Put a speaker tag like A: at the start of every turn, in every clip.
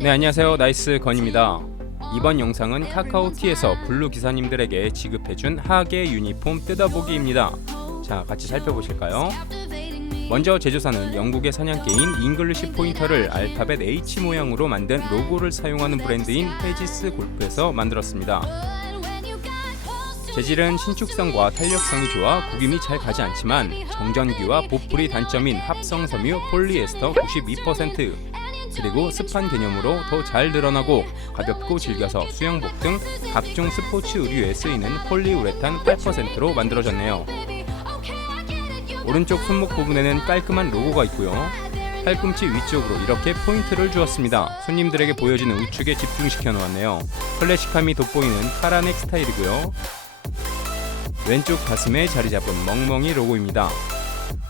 A: 네 안녕하세요. 나이스 건입니다. 이번 영상은 카카오티에서 블루 기사님들에게 지급해준 하계 유니폼 뜯어보기입니다. 자 같이 살펴보실까요? 먼저 제조사는 영국의 사냥개인 잉글리시 포인터를 알파벳 H 모양으로 만든 로고를 사용하는 브랜드인 페지스 골프에서 만들었습니다 재질은 신축성과 탄력성이 좋아 구김이 잘 가지 않지만 정전기와 보풀이 단점인 합성 섬유 폴리에스터 92% 그리고 습한 개념으로 더 잘 늘어나고 가볍고 질겨서 수영복 등 각종 스포츠 의류에 쓰이는 폴리우레탄 8%로 만들어졌네요. 오른쪽 손목 부분에는 깔끔한 로고가 있고요. 팔꿈치 위쪽으로 이렇게 포인트를 주었습니다. 손님들에게 보여지는 우측에 집중시켜 놓았네요. 클래식함이 돋보이는 카라넥 스타일이고요. 왼쪽 가슴에 자리 잡은 멍멍이 로고입니다.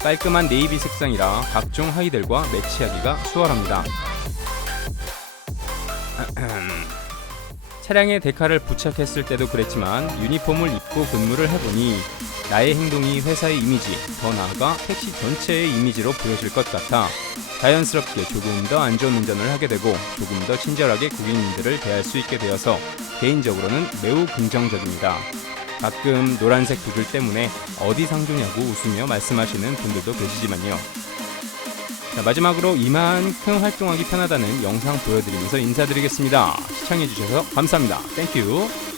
A: 깔끔한 네이비 색상이라 각종 하이들과 매치하기가 수월합니다. 차량에 데카를 부착했을 때도 그랬지만 유니폼을 입고 근무를 해보니 나의 행동이 회사의 이미지, 더 나아가 택시 전체의 이미지로 보여질 것 같아 자연스럽게 조금 더 안전 운전을 하게 되고 조금 더 친절하게 고객님들을 대할 수 있게 되어서 개인적으로는 매우 긍정적입니다. 가끔 노란색 구글 때문에 어디 상조냐고 웃으며 말씀하시는 분들도 계시지만요. 자, 마지막으로 이만큼 활동하기 편하다는 영상 보여드리면서 인사드리겠습니다. 시청해주셔서 감사합니다. 땡큐.